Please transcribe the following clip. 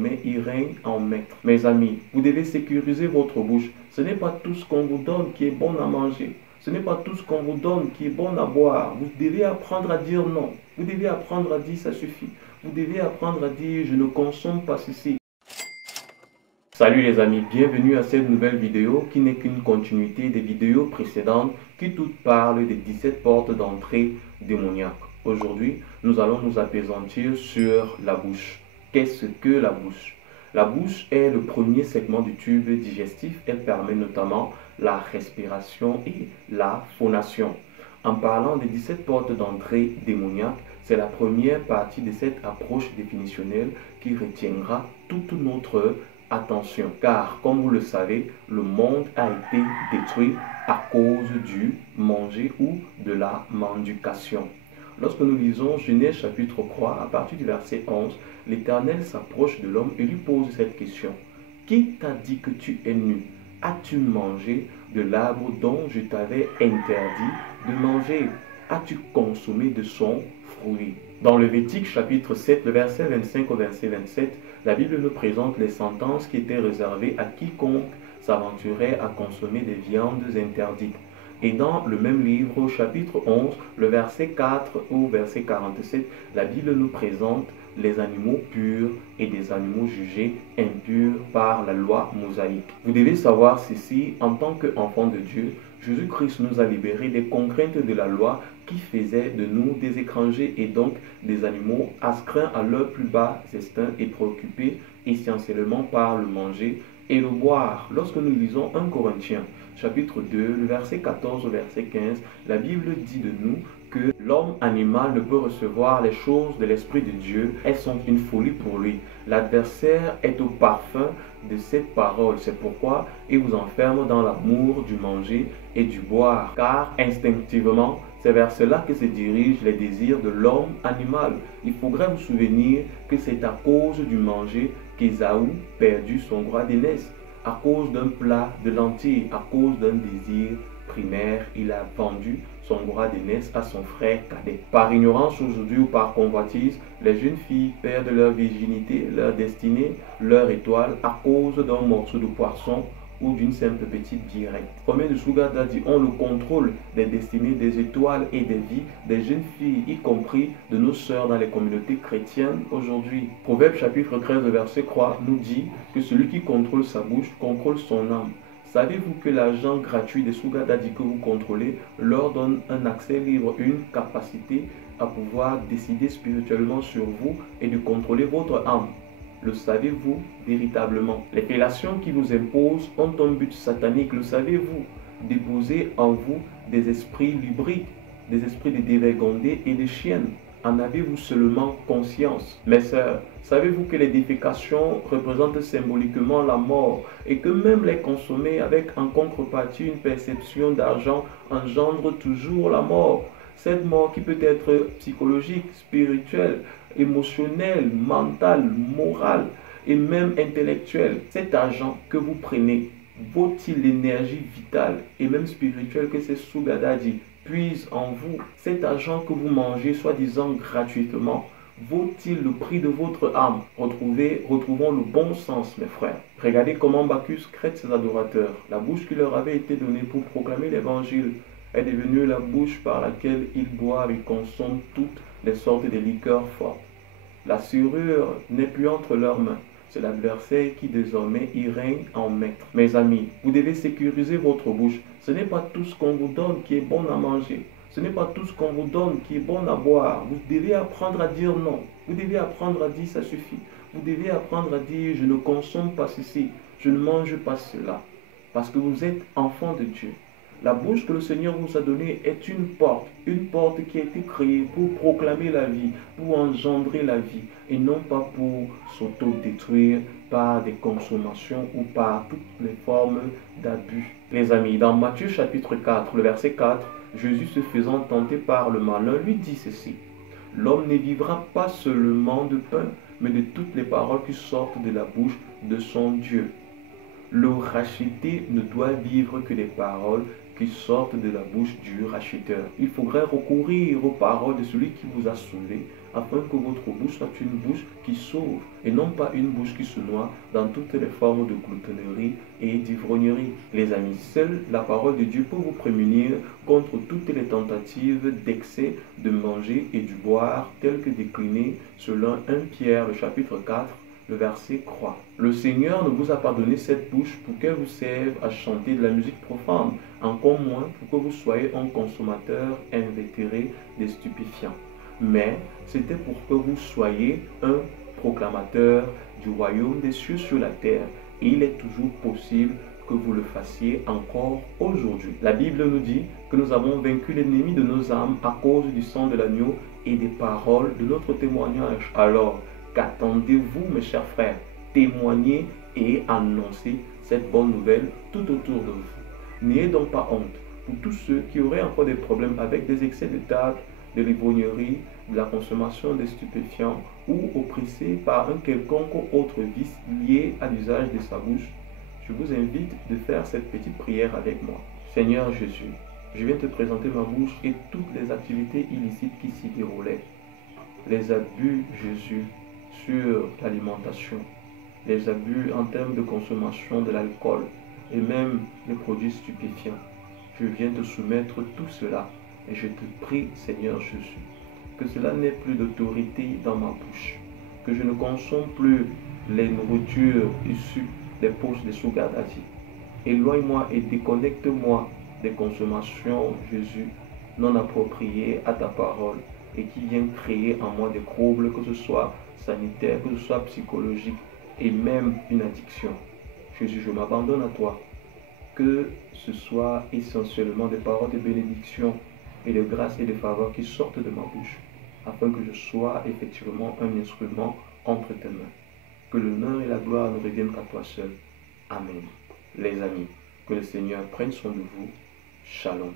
Mais il règne en maître. Mes amis, vous devez sécuriser votre bouche. Ce n'est pas tout ce qu'on vous donne qui est bon à manger. Ce n'est pas tout ce qu'on vous donne qui est bon à boire. Vous devez apprendre à dire non. Vous devez apprendre à dire ça suffit. Vous devez apprendre à dire je ne consomme pas ceci. Salut les amis, bienvenue à cette nouvelle vidéo qui n'est qu'une continuité des vidéos précédentes qui toutes parlent des 17 portes d'entrée démoniaques. Aujourd'hui, nous allons nous appesantir sur la bouche. Qu'est-ce que la bouche? La bouche est le premier segment du tube digestif. Elle permet notamment la respiration et la phonation. En parlant des 17 portes d'entrée démoniaques, c'est la première partie de cette approche définitionnelle qui retiendra toute notre attention. Car, comme vous le savez, le monde a été détruit à cause du manger ou de la mendication. Lorsque nous lisons Genèse chapitre 3, à partir du verset 11, l'Éternel s'approche de l'homme et lui pose cette question. Qui t'a dit que tu es nu? As-tu mangé de l'arbre dont je t'avais interdit de manger? As-tu consommé de son fruit? Dans Lévitique chapitre 7, le verset 25 au verset 27, la Bible nous présente les sentences qui étaient réservées à quiconque s'aventurait à consommer des viandes interdites. Et dans le même livre, au chapitre 11, le verset 4 au verset 47, la Bible nous présente les animaux purs et des animaux jugés impurs par la loi mosaïque. Vous devez savoir ceci, en tant qu'enfant de Dieu, Jésus-Christ nous a libérés des contraintes de la loi qui faisaient de nous des étrangers et donc des animaux astreints à leur plus bas instincts et préoccupés essentiellement par le manger et le boire. Lorsque nous lisons 1 Corinthiens chapitre 2, le verset 14 au verset 15, la Bible dit de nous que l'homme animal ne peut recevoir les choses de l'Esprit de Dieu. Elles sont une folie pour lui. L'adversaire est au parfum de cette parole. C'est pourquoi il vous enferme dans l'amour du manger et du boire. Car instinctivement, c'est vers cela que se dirigent les désirs de l'homme animal. Il faudrait vous souvenir que c'est à cause du manger qu'Ésaü perdut son droit d'aînesse. À cause d'un plat de lentilles, à cause d'un désir primaire, il a vendu son droit d'aînesse à son frère cadet. Par ignorance aujourd'hui ou par convoitise, les jeunes filles perdent leur virginité, leur destinée, leur étoile à cause d'un morceau de poisson ou d'une simple petite biérette. Combien de sugar daddy ont le contrôle des destinées, des étoiles et des vies des jeunes filles, y compris de nos sœurs dans les communautés chrétiennes aujourd'hui? Proverbe chapitre 13 verset 3 nous dit que celui qui contrôle sa bouche contrôle son âme. Savez-vous que l'argent gratuit des sugar daddy que vous contrôlez leur donne un accès libre, une capacité à pouvoir décider spirituellement sur vous et de contrôler votre âme? Le savez-vous véritablement? Les fellations qui vous imposent ont un but satanique, le savez-vous? Déposer en vous des esprits lubriques, des esprits de dévergondés et de chiennes. En avez-vous seulement conscience? Mes sœurs, savez-vous que les défécations représentent symboliquement la mort et que même les consommer avec en contrepartie une perception d'argent engendre toujours la mort? Cette mort qui peut être psychologique, spirituelle, émotionnelle, mentale, morale et même intellectuelle. Cet argent que vous prenez vaut-il l'énergie vitale et même spirituelle que ces sugar daddy puisent en vous? Cet argent que vous mangez soi-disant gratuitement vaut-il le prix de votre âme? Retrouvons le bon sens, mes frères. Regardez comment Bacchus crête ses adorateurs. La bouche qui leur avait été donnée pour proclamer l'évangile est devenue la bouche par laquelle ils boivent et consomment toutes les sortes de liqueurs fortes. La serrure n'est plus entre leurs mains. C'est l'adversaire qui désormais y règne en maître. Mes amis, vous devez sécuriser votre bouche. Ce n'est pas tout ce qu'on vous donne qui est bon à manger. Ce n'est pas tout ce qu'on vous donne qui est bon à boire. Vous devez apprendre à dire non. Vous devez apprendre à dire ça suffit. Vous devez apprendre à dire je ne consomme pas ceci, je ne mange pas cela. Parce que vous êtes enfant de Dieu. La bouche que le Seigneur vous a donnée est une porte qui a été créée pour proclamer la vie, pour engendrer la vie, et non pas pour s'auto-détruire par des consommations ou par toutes les formes d'abus. Les amis, dans Matthieu chapitre 4, le verset 4, Jésus se faisant tenter par le malin lui dit ceci. L'homme ne vivra pas seulement de pain, mais de toutes les paroles qui sortent de la bouche de son Dieu. Le racheté ne doit vivre que des paroles qui sortent de la bouche du racheteur. Il faudrait recourir aux paroles de celui qui vous a sauvé afin que votre bouche soit une bouche qui sauve et non pas une bouche qui se noie dans toutes les formes de gloutonnerie et d'ivrognerie. Les amis, seule la parole de Dieu peut vous prémunir contre toutes les tentatives d'excès de manger et du boire, telles que déclinées selon 1 Pierre, le chapitre 4, le verset croit. Le Seigneur ne vous a pas donné cette bouche pour qu'elle vous serve à chanter de la musique profane, encore moins pour que vous soyez un consommateur invétéré des stupéfiants. Mais c'était pour que vous soyez un proclamateur du royaume des cieux sur la terre. Et il est toujours possible que vous le fassiez encore aujourd'hui. La Bible nous dit que nous avons vaincu l'ennemi de nos âmes à cause du sang de l'agneau et des paroles de notre témoignage. Alors, qu'attendez-vous, mes chers frères? Témoignez et annoncez cette bonne nouvelle tout autour de vous. N'ayez donc pas honte pour tous ceux qui auraient encore des problèmes avec des excès de table, de l'ivrognerie, de la consommation des stupéfiants ou oppressés par un quelconque autre vice lié à l'usage de sa bouche. Je vous invite de faire cette petite prière avec moi. Seigneur Jésus, je viens te présenter ma bouche et toutes les activités illicites qui s'y déroulaient. Les abus, Jésus, sur l'alimentation, les abus en termes de consommation de l'alcool et même les produits stupéfiants. Je viens te soumettre tout cela et je te prie, Seigneur Jésus, que cela n'ait plus d'autorité dans ma bouche, que je ne consomme plus les nourritures issues des poches des sugar daddy. Éloigne-moi et déconnecte-moi des consommations, Jésus, non appropriées à ta parole et qui viennent créer en moi des troubles, que ce soit sanitaire, que ce soit psychologique et même une addiction. Jésus, je m'abandonne à toi. Que ce soit essentiellement des paroles de bénédiction et de grâce et de faveur qui sortent de ma bouche, afin que je sois effectivement un instrument entre tes mains. Que l'honneur et la gloire ne reviennent qu'à toi seul. Amen. Les amis, que le Seigneur prenne soin de vous. Shalom.